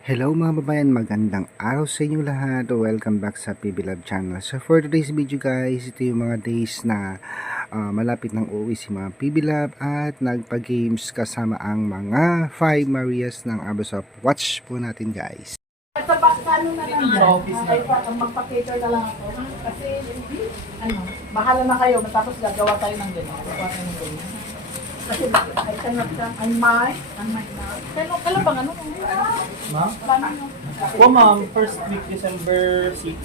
Hello mga babayan, magandang araw sa inyo lahat. Welcome back sa PB Love Channel. So for today's video guys, ito yung mga days na malapit ng uuwi si mga PB Love at nagpa-games kasama ang mga 5 Marias ng Abasop. Watch po natin guys. Sa ano na lang yan, magpa-cater na lang ako. Kasi, bahala na kayo, matapos gagawa tayo ng gano'n. Gagawa tayo ng gano'n. Kasi, I cannot come, I might now. Kailan bang ano? Ma'am? Paano? Po ma'am, first week December 6.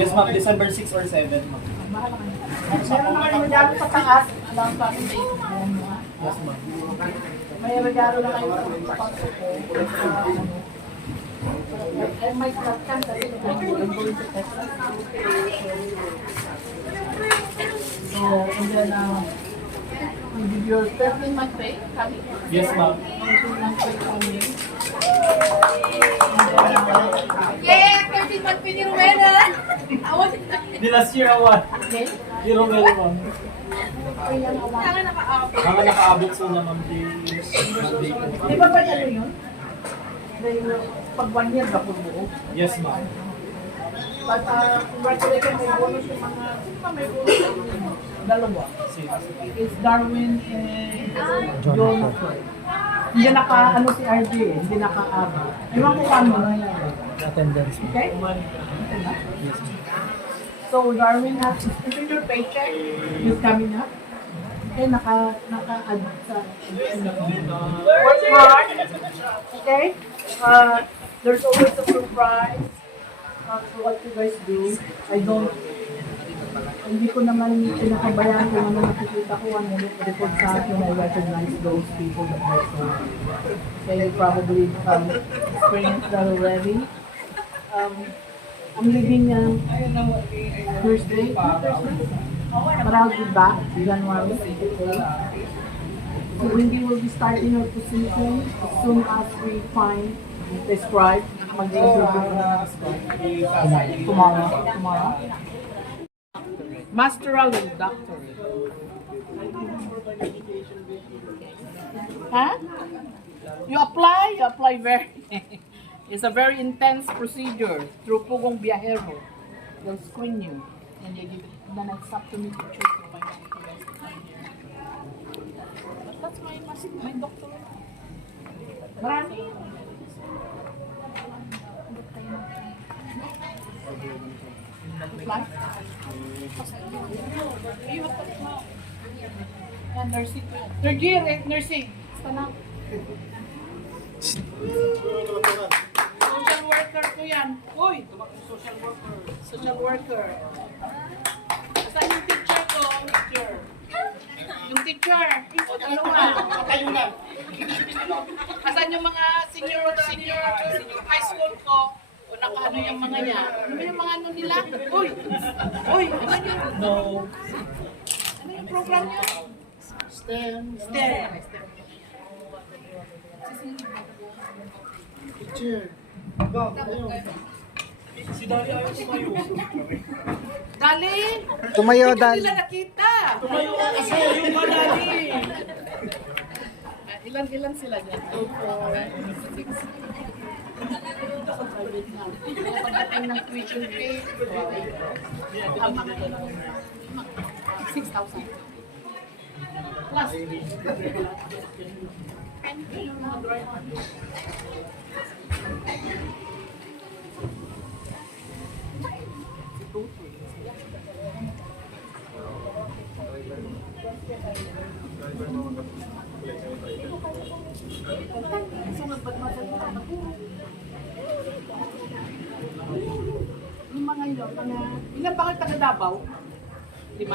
Yes ma'am, December 6 or 7 ma'am. Bahala kayo. Meron na kayo regalo sa taas. Alam sa akin date. Yes ma'am. May regalo na kayo sa pagko ko. I might not come kasi I'm going to Texas. So, and then, we give your 13-month pay coming. Yes ma'am. 13-month pay coming. Yeah, 13-month pay ni Rowena. Di last year awan. Okay? Di Romel ma'am. Kaya naka-up. Mga nakaabot so na ma'am di Monday po. Di ba ba ano yun? Pag 1 year ka po buo. Yes ma'am. But congratulations, may bonus yung mga, sino ba may bonus yung dalawa? Sige. It's Darwin and John. Hindi ano si RJ eh, hindi naka-aba. Ewan ko paano na yan. Attendance ma'am. Okay? Yes ma'am. So Darwin has is your paycheck is coming up. Okay, naka-add sa work hard. Okay? There's always a surprise. So what you guys do, hindi ko naman pinakabayan kung ano nakikita ko, ano report sa akin, I recognize those people that I saw. They probably experienced that already. I'm leaving Thursday, but I'll be back January 8th. So Wendy will be starting her position as soon as we find the scribe. Mag-interview na tomorrow. Masteral and doctor. Huh? You apply very. It's a very intense procedure through Pugong Biyahero. They'll screen you and they give it. Then it's up to me to choose if I want to guys. But that's my doctor. Marami. Apply? You have to apply. And nursing. Third year, nursing. Basta na. Social worker ko yan. Uy! Social worker. Saan yung teacher ko? Yung teacher. Ano nga? Asan yung mga senior high school ko? O nakaano yung mga niya? Ano ba yung mga ano nila? Uy! Ano yun? No. Ano yung program niya? STEM. Teacher. Si Dali ayaw tumayo. Dali! Tumayo Hindi dal. nila nakita. Tumayo ka kasi yung ka Dali. Ilan sila dyan? 2, 4, 6. Pagdating ng tuition fee, 6,000. Plus, yung mga yun, ilan ba kayo taga Davao? 5?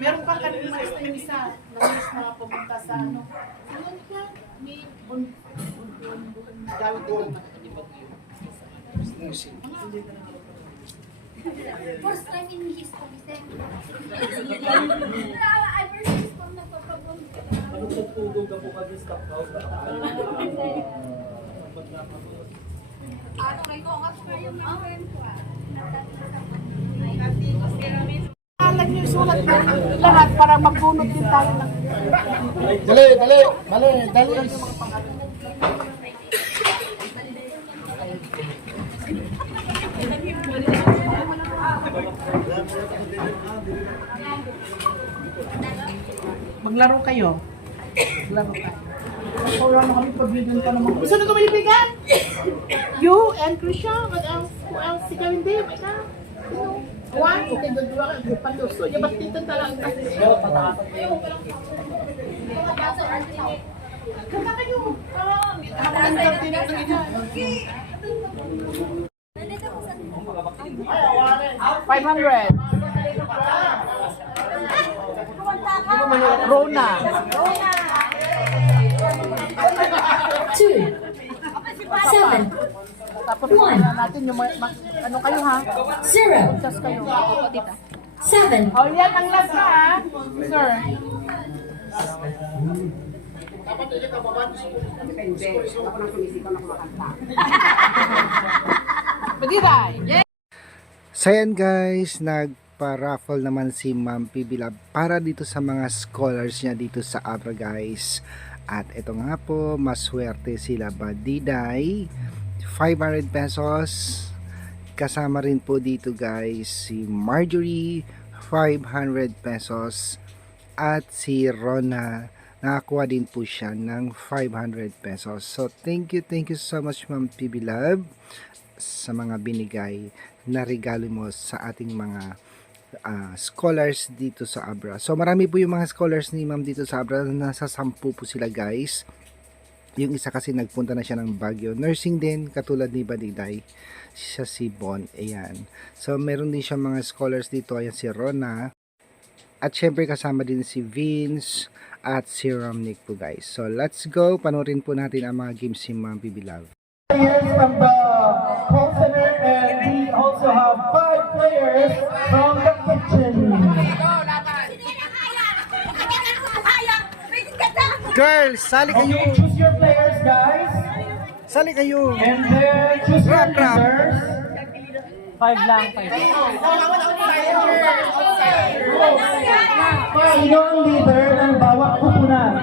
Meron pa kanina yung isa na nurse na pumunta sa ano. Ano ka? May Dawit din naman di ba yun? Nursing. First time in history, sir. I first time nagpa-problem. Ano sa tugog ka po ka di stock house? Ano kayo ko nga yung mga friend ko. Alam niyo, sulat mo lahat para magbunot din tayo ng Dali, dali, dali, dali. Maglaro kayo. Maglaro kayo. Wala na kami pag-video pa naman. Gusto na kumilipigan? You and Krisha? What else? Who else? Si Karinde? May na? One? Okay, dalawa ka. Panduso. Yung ba't dito talaga? Kaya kayo. Ang sarti na sa inyo. 500. Rona. 2, 7, Tapos One. natin yung ano kayo ha? 0, Tapos kayo. 7, Oh, yan ang last na ha, sir. Magibay. So yan guys, nagpa-raffle naman si Ma'am PB Love para dito sa mga scholars niya dito sa Abra guys. At ito nga po, maswerte sila Badiday, 500 pesos. Kasama rin po dito guys si Marjorie, 500 pesos. At si Rona, nakakuha din po siya ng 500 pesos. So thank you so much Ma'am PB Love sa mga binigay na regalo mo sa ating mga scholars dito sa Abra. So marami po yung mga scholars ni Ma'am dito sa Abra, nasa 10 po sila guys. Yung isa kasi nagpunta na siya ng Baguio, nursing din katulad ni Badiday, siya si Bon. Ayan, so meron din siya mga scholars dito. Ayan si Rona, at syempre kasama din si Vince at si Romnick po guys. So let's go, panoorin po natin ang mga games si Ma'am PB Love. Players from the call center, and we also have 5 players from the kitchen. Girls, sali kayo! Okay, choose your players, guys. Sali kayo! And then choose your Rap, rap. leaders. 5 lang, 5. Sino ang leader ng bawat kupunan?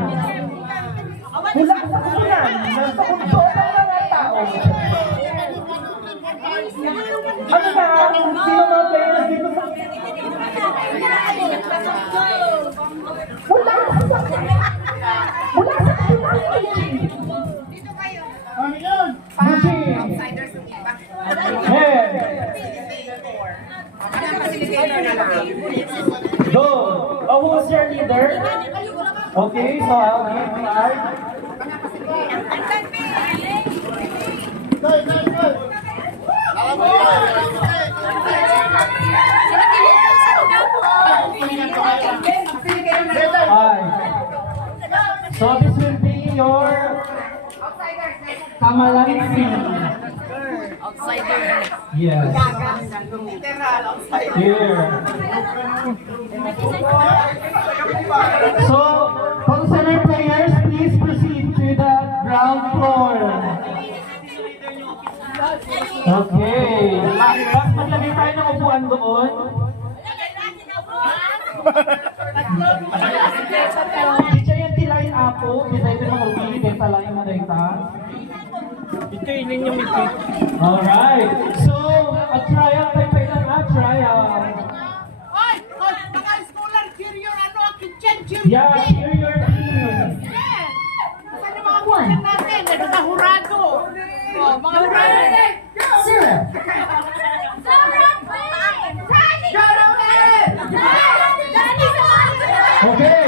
Mula sa kupunan, nasa kupunan ng mga tao. Ano ba? Sino mga players dito sa... Mula sa kupunan! Ano yun? Outsiders ng iba. Go! Oh, who's your leader? Okay, so I'll give five. Five. So this will be your Kamalansi. Yes. Here. So, center players, please proceed to the ground floor. Okay. Tapos maglagay tayo ng upuan doon. Diyan yung tilayin apo, kita ito ng rugili, deta lang yung madayta. Ito yun yung miti. Alright. So, a trial, tayo lang ha, trial. Oy, mga scholar, cheer your ano, kitchen, cheer Yeah, hear your team. Yes! Saan yung mga kitchen natin? May mga hurado. Oh, mga hurado. 0, Okay.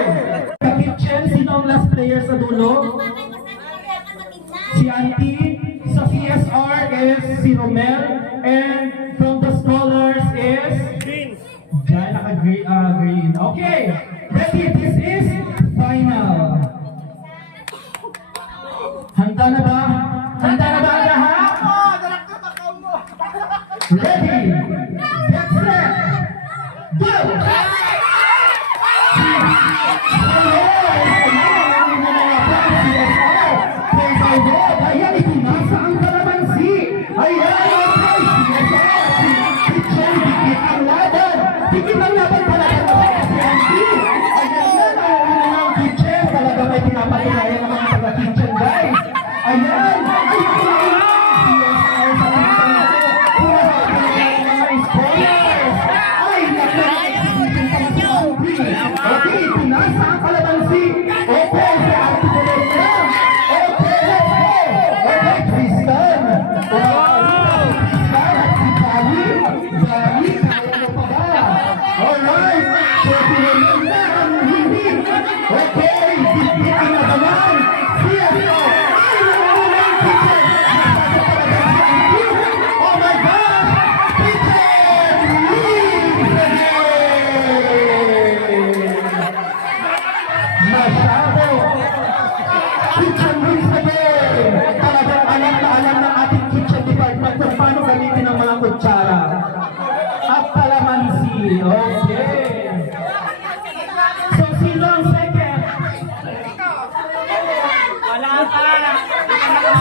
Sa kitchen, sino ang last player sa dulo? Si Auntie. Sa CSR is si Romel. And from the scholars is? Green. Diyan, naka-green. Okay. Ready? This is final. Handa na ba? Handa na ba ang lahat? Ready? Get set. Go! Ayan, itinasa ang kalamansi. Ayan, pinapatunayan ng mga taga-kitchen, guys. Ayan! Ay, CSR sa mga spoilers! Ay, okay, pinasa ang kalamansi. Okay, si Ate Colette na. Okay, let's go. Okay, Tristan. Wow! Tristan at si Jolly. Jolly, kaya mo pa ba? Alright, so pinunod na ang hindi. Okay, bitbitin na naman. CSR. Ay, naman ang kitchen. Nasa kalamansi ang team. Oh my God! Kitchen! Leaves again! Masyado! Kitchen wins again! Talagang alam na alam ng ating kitchen department kung paano gamitin ang mga kutsara. At kalamansi. Okay. So, sino ang second?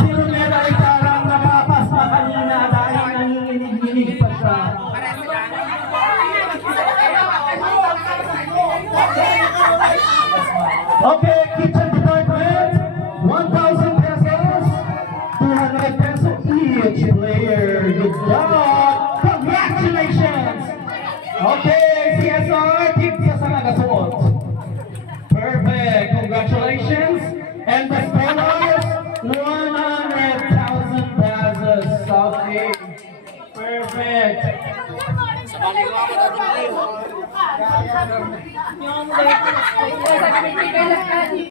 Si Romero ay parang napapas pa kanina dahil nanginginig-ginig pa siya. Okay, kitchen department, 1,000 pesos, 200 pesos each player. Good job! Congratulations! Okay, CSR, tip sa nagasuot. Perfect, congratulations! And the scholars, 100,000 pesos. Okay, perfect. Yung